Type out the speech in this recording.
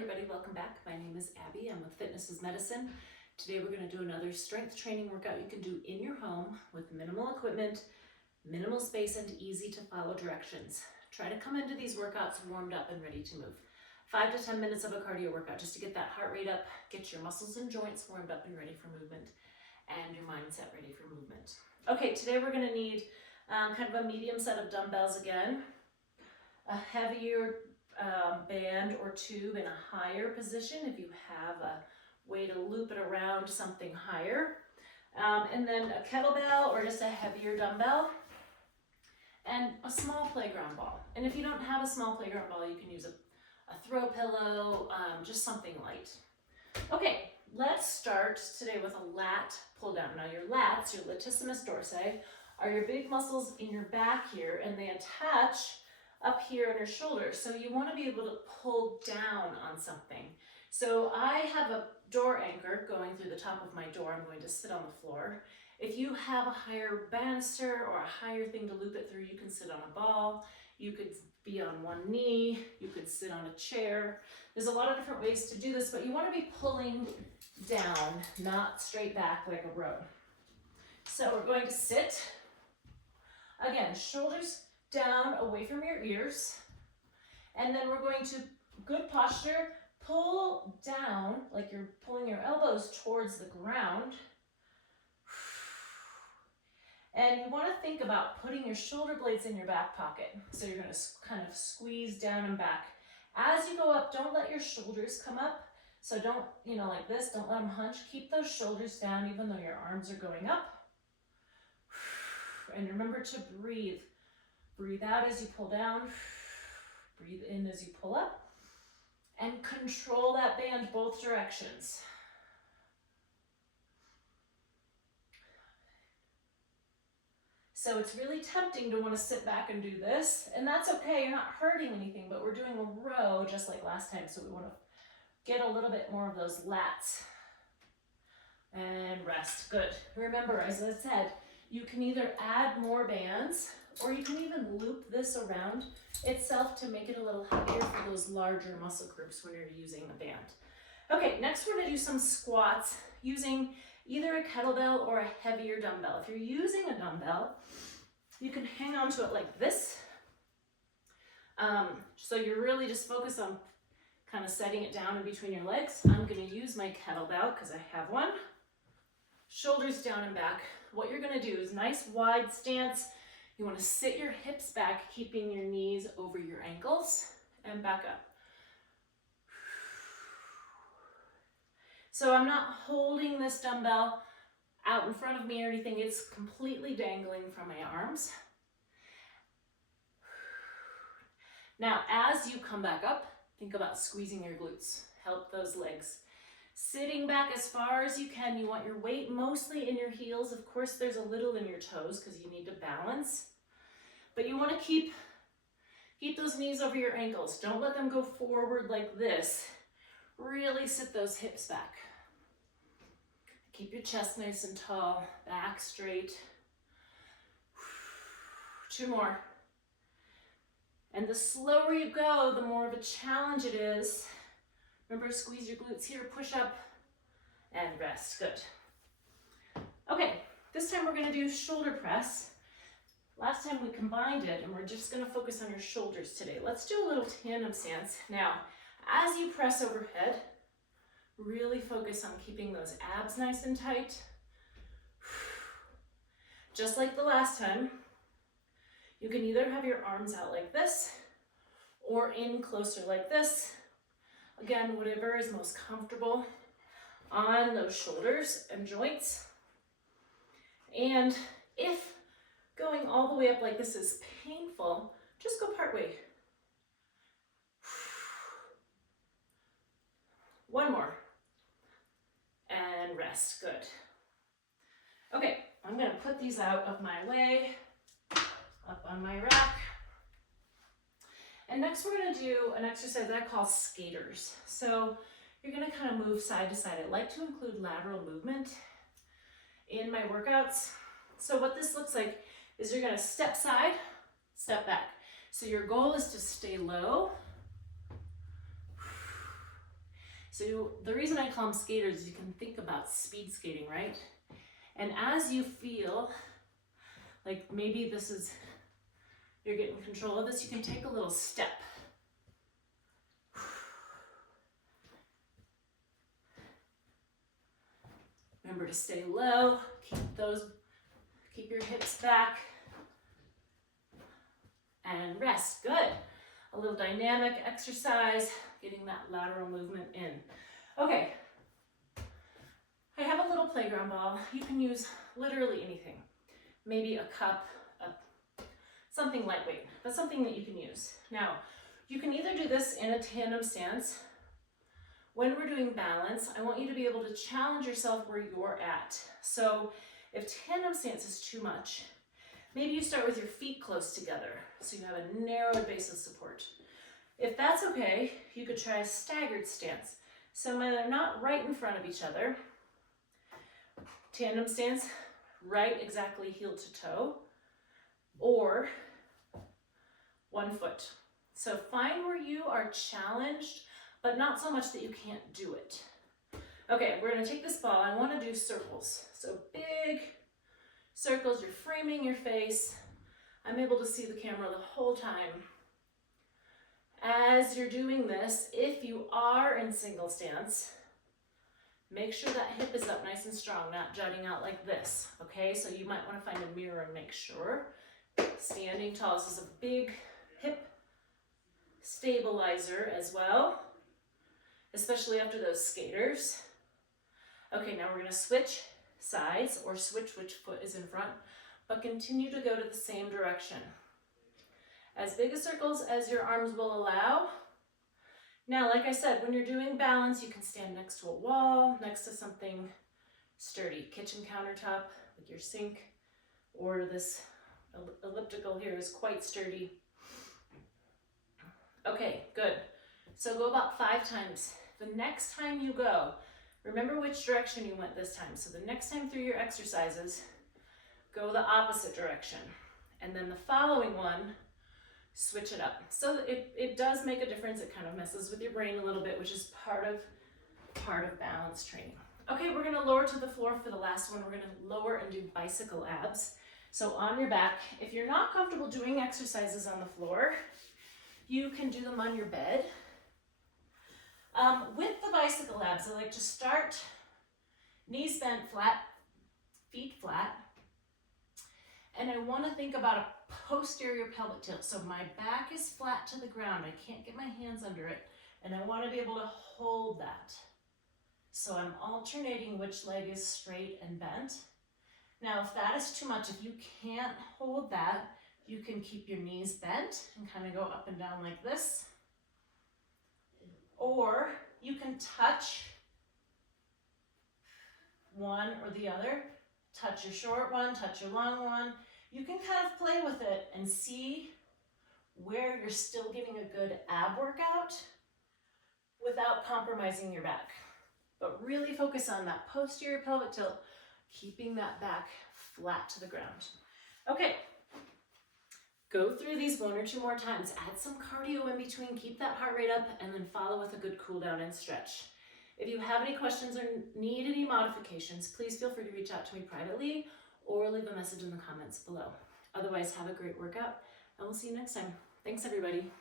everybody, welcome back. My name is Abby. I'm with Fitness is Medicine. Today we're going to do another strength training workout you can do in your home with minimal equipment, minimal space, and easy to follow directions. Try to come into these workouts warmed up and ready to move. 5 to 10 minutes of a cardio workout just to get that heart rate up, get your muscles and joints warmed up and ready for movement, and your mindset ready for movement. Okay, today we're going to need kind of a medium set of dumbbells again, a heavier band or tube in a higher position if you have a way to loop it around something higher, and then a kettlebell or just a heavier dumbbell, and a small playground ball. And if you don't have a small playground ball, you can use a throw pillow, just something light. Okay, let's start today with a lat pull down. Now your lats, your latissimus dorsi, are your big muscles in your back here, and they attach up here on your shoulders. So you want to be able to pull down on something. So I have a door anchor going through the top of my door. I'm going to sit on the floor. If you have a higher banister or a higher thing to loop it through, you can sit on a ball. You could be on one knee. You could sit on a chair. There's a lot of different ways to do this, but you want to be pulling down, not straight back like a row. So we're going to sit. Again, shoulders down away from your ears, and then we're going to, good posture, pull down like you're pulling your elbows towards the ground, and you want to think about putting your shoulder blades in your back pocket. So you're going to kind of squeeze down and back. As you go up, don't let your shoulders come up. So don't, like this, don't let them hunch. Keep those shoulders down even though your arms are going up. And remember to breathe. Breathe out as you pull down, breathe in as you pull up, and control that band both directions. So it's really tempting to want to sit back and do this, and that's okay, you're not hurting anything, but we're doing a row just like last time, so we want to get a little bit more of those lats. And rest, good. Remember, as I said, you can either add more bands, or you can even loop this around itself to make it a little heavier for those larger muscle groups when you're using a band. Okay, next we're gonna do some squats using either a kettlebell or a heavier dumbbell. If you're using a dumbbell, you can hang on to it like this. So you're really just focused on kind of setting it down in between your legs. I'm gonna use my kettlebell because I have one. Shoulders down and back. What you're gonna do is nice wide stance. You want to sit your hips back, keeping your knees over your ankles, and back up. So I'm not holding this dumbbell out in front of me or anything. It's completely dangling from my arms. Now, as you come back up, think about squeezing your glutes. Help those legs. Sitting back as far as you can. You want your weight mostly in your heels. Of course, there's a little in your toes because you need to balance. But you want to keep those knees over your ankles. Don't let them go forward like this. Really sit those hips back. Keep your chest nice and tall, back straight. 2 more. And the slower you go, the more of a challenge it is. Remember, squeeze your glutes here, push up, and rest. Good. Okay, this time we're going to do shoulder press. Last time we combined it, and we're just going to focus on your shoulders today. Let's do a little tandem stance. Now, as you press overhead, really focus on keeping those abs nice and tight. Just like the last time, you can either have your arms out like this or in closer like this. Again, whatever is most comfortable on those shoulders and joints. And if going all the way up like this is painful, just go part way. 1 more. And rest, good. Okay, I'm gonna put these out of my way, up on my rack. And next we're gonna do an exercise that I call skaters. So you're gonna kind of move side to side. I like to include lateral movement in my workouts. So what this looks like is you're gonna step side, step back. So your goal is to stay low So the reason I call them skaters is you can think about speed skating, right? And as you feel like maybe this is, you're getting control of this, you can take a little step. Remember to stay low, keep your hips back, and rest. Good. A little dynamic exercise, getting that lateral movement in. Okay. I have a little playground ball. You can use literally anything. Maybe a cup, something lightweight, but something that you can use. Now, you can either do this in a tandem stance. When we're doing balance, I want you to be able to challenge yourself where you're at. So if tandem stance is too much, maybe you start with your feet close together so you have a narrowed base of support. If that's okay, you could try a staggered stance. So they're not right in front of each other. Tandem stance, right exactly heel to toe, or 1 foot. So find where you are challenged, but not so much that you can't do it. Okay, we're gonna take this ball. I wanna do circles. So big circles, you're framing your face. I'm able to see the camera the whole time. As you're doing this, if you are in single stance, make sure that hip is up nice and strong, not jutting out like this, okay? So you might wanna find a mirror and make sure. Standing tall, this is a big hip stabilizer as well, especially after those skaters. Okay, now we're gonna switch sides or switch which foot is in front, but continue to go to the same direction. As big a circles as your arms will allow. Now, like I said, when you're doing balance, you can stand next to a wall, next to something sturdy, kitchen countertop, like your sink, or this elliptical here is quite sturdy. Okay, good. So go about 5 times. The next time you go, remember which direction you went this time. So the next time through your exercises, go the opposite direction. And then the following one, switch it up. So it does make a difference. It kind of messes with your brain a little bit, which is part of balance training. Okay, we're gonna lower to the floor for the last one. We're gonna lower and do bicycle abs. So on your back, if you're not comfortable doing exercises on the floor, you can do them on your bed. With the bicycle abs, I like to start knees bent flat, feet flat, and I want to think about a posterior pelvic tilt. So my back is flat to the ground. I can't get my hands under it, and I want to be able to hold that. So I'm alternating which leg is straight and bent. Now, if that is too much, if you can't hold that, you can keep your knees bent and kind of go up and down like this. Or you can touch one or the other. Touch your short one, touch your long one. You can kind of play with it and see where you're still getting a good ab workout without compromising your back. But really focus on that posterior pelvic tilt, keeping that back flat to the ground. Okay, go through these 1 or 2 more times. Add some cardio in between, keep that heart rate up, and then follow with a good cool down and stretch. If you have any questions or need any modifications, please feel free to reach out to me privately or leave a message in the comments below. Otherwise, have a great workout, and we'll see you next time. Thanks, everybody.